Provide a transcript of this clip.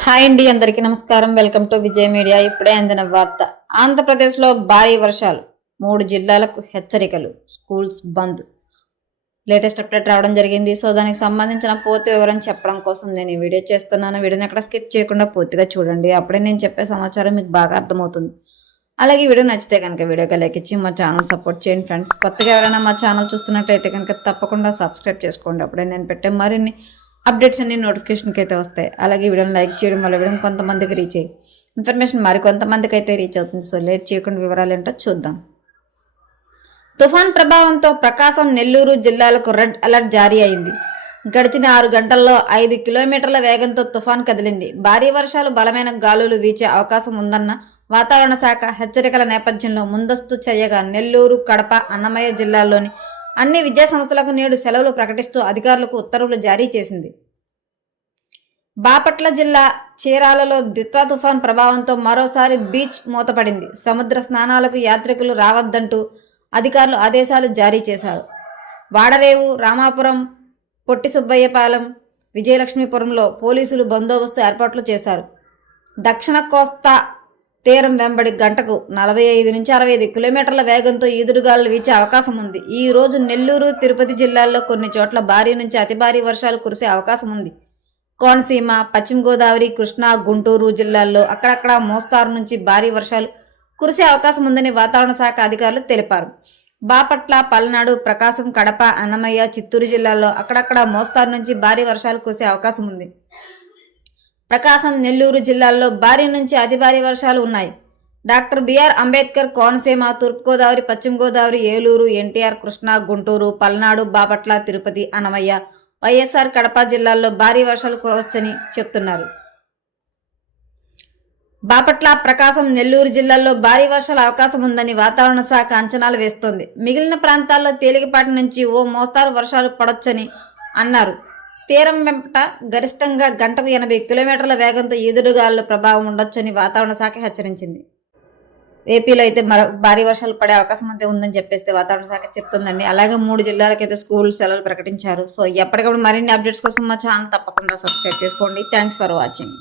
Hi అండి అందరికీ నమస్కారం. వెల్కమ్ టు విజయ్ మీడియా ఇప్పుడే అందిన వార్త. ఆంధ్రప్రదేశ్లో భారీ వర్షాలు మూడు జిల్లాలకు హెచ్చరికలు స్కూల్స్ బంద్. లేటెస్ట్ అప్డేట్ రావడం జరిగింది. సో దానికి సంబంధించిన పూర్తి వివరం చెప్పడం కోసం నేను ఈ వీడియో చేస్తున్నాను. వీడియోని ఎక్కడ స్కిప్ చేయకుండా పూర్తిగా చూడండి. అప్పుడే నేను చెప్పే సమాచారం మీకు బాగా అర్థమవుతుంది. అలాగే వీడియో నచ్చితే కనుక వీడియోకి లైక్ ఇచ్చి మా ఛానల్ సపోర్ట్ చేయండి ఫ్రెండ్స్. కొత్తగా ఎవరైనా మా ఛానల్ చూస్తున్నట్టయితే కనుక తప్పకుండా సబ్స్క్రైబ్ చేసుకోండి. అప్పుడే నేను పెట్టే మరిన్ని అప్డేట్స్ అన్ని నోటిఫికేషన్కి అయితే వస్తాయి. అలాగే వీడియోని లైక్ చేయడం వల్ల వీడియో కొంతమందికి రీచ్ అయ్యి ఇన్ఫర్మేషన్ మరి కొంతమందికి అయితే రీచ్ అవుతుంది. సో లేట్ చేయకుండా వివరాలు ఏంటో చూద్దాం. తుఫాన్ ప్రభావంతో ప్రకాశం నెల్లూరు జిల్లాలకు రెడ్ అలర్ట్ జారీ అయింది. గడిచిన ఆరు గంటల్లో ఐదు కిలోమీటర్ల వేగంతో తుఫాన్ కదిలింది. భారీ వర్షాలు బలమైన గాలులు వీచే అవకాశం ఉందన్న వాతావరణ శాఖ హెచ్చరికల నేపథ్యంలో ముందస్తు చేయగా నెల్లూరు కడప అన్నమయ్య జిల్లాల్లోని అన్ని విద్యా సంస్థలకు నేడు సెలవులు ప్రకటిస్తూ అధికారులకు ఉత్తర్వులు జారీ చేసింది. బాపట్ల జిల్లా చీరాలలో దిత్వా తుఫాన్ ప్రభావంతో మరోసారి బీచ్ మూతపడింది. సముద్ర స్నానాలకు యాత్రికులు రావద్దంటూ అధికారులు ఆదేశాలు జారీ చేశారు. వాడరేవు రామాపురం పొట్టి సుబ్బయ్యపాలెం విజయలక్ష్మీపురంలో పోలీసులు బందోబస్తు ఏర్పాట్లు చేశారు. దక్షిణ కోస్తా తీరం వెంబడి గంటకు నలభై ఐదు నుంచి అరవై ఐదు కిలోమీటర్ల వేగంతో ఈదురుగాలు వీచే అవకాశం ఉంది. ఈ రోజు నెల్లూరు తిరుపతి జిల్లాల్లో కొన్ని చోట్ల భారీ నుంచి అతి భారీ వర్షాలు కురిసే అవకాశం ఉంది. కోనసీమ పశ్చిమ గోదావరి కృష్ణా గుంటూరు జిల్లాల్లో అక్కడక్కడ మోస్తారు నుంచి భారీ వర్షాలు కురిసే అవకాశం ఉందని వాతావరణ శాఖ అధికారులు తెలిపారు. బాపట్ల పల్నాడు ప్రకాశం కడప అన్నమయ్య చిత్తూరు జిల్లాల్లో అక్కడక్కడ మోస్తారు నుంచి భారీ వర్షాలు కురిసే అవకాశం ఉంది. ప్రకాశం నెల్లూరు జిల్లాల్లో భారీ నుంచి అతి భారీ వర్షాలు ఉన్నాయి. డాక్టర్ బిఆర్ అంబేద్కర్ కోనసీమ తూర్పుగోదావరి పశ్చిమ గోదావరి ఏలూరు ఎన్టీఆర్ కృష్ణా గుంటూరు పల్నాడు బాపట్ల తిరుపతి అనమయ్య వైఎస్ఆర్ కడప జిల్లాల్లో భారీ వర్షాలు కురవచ్చని చెప్తున్నారు. బాపట్ల ప్రకాశం నెల్లూరు జిల్లాల్లో భారీ వర్షాల అవకాశం ఉందని వాతావరణ శాఖ అంచనాలు వేస్తోంది. మిగిలిన ప్రాంతాల్లో తేలికపాటి నుంచి ఓ మోస్తారు వర్షాలు పడొచ్చని అన్నారు. తీరం వెంపట గరిష్టంగా గంటకు ఎనభై కిలోమీటర్ల వేగంతో ఈదురుగాలుల ప్రభావం ఉండొచ్చని వాతావరణ శాఖ హెచ్చరించింది. ఏపీలో అయితే మరో భారీ వర్షాలు పడే అవకాశం అయితే ఉందని చెప్పేస్తే వాతావరణ శాఖ చెప్తుందండి. అలాగే మూడు జిల్లాలకైతే స్కూల్ సెలవులు ప్రకటించారు. సో ఎప్పటికప్పుడు మరిన్ని అప్డేట్స్ కోసం మా ఛానల్ తప్పకుండా సబ్స్క్రైబ్ చేసుకోండి. Thanks for watching.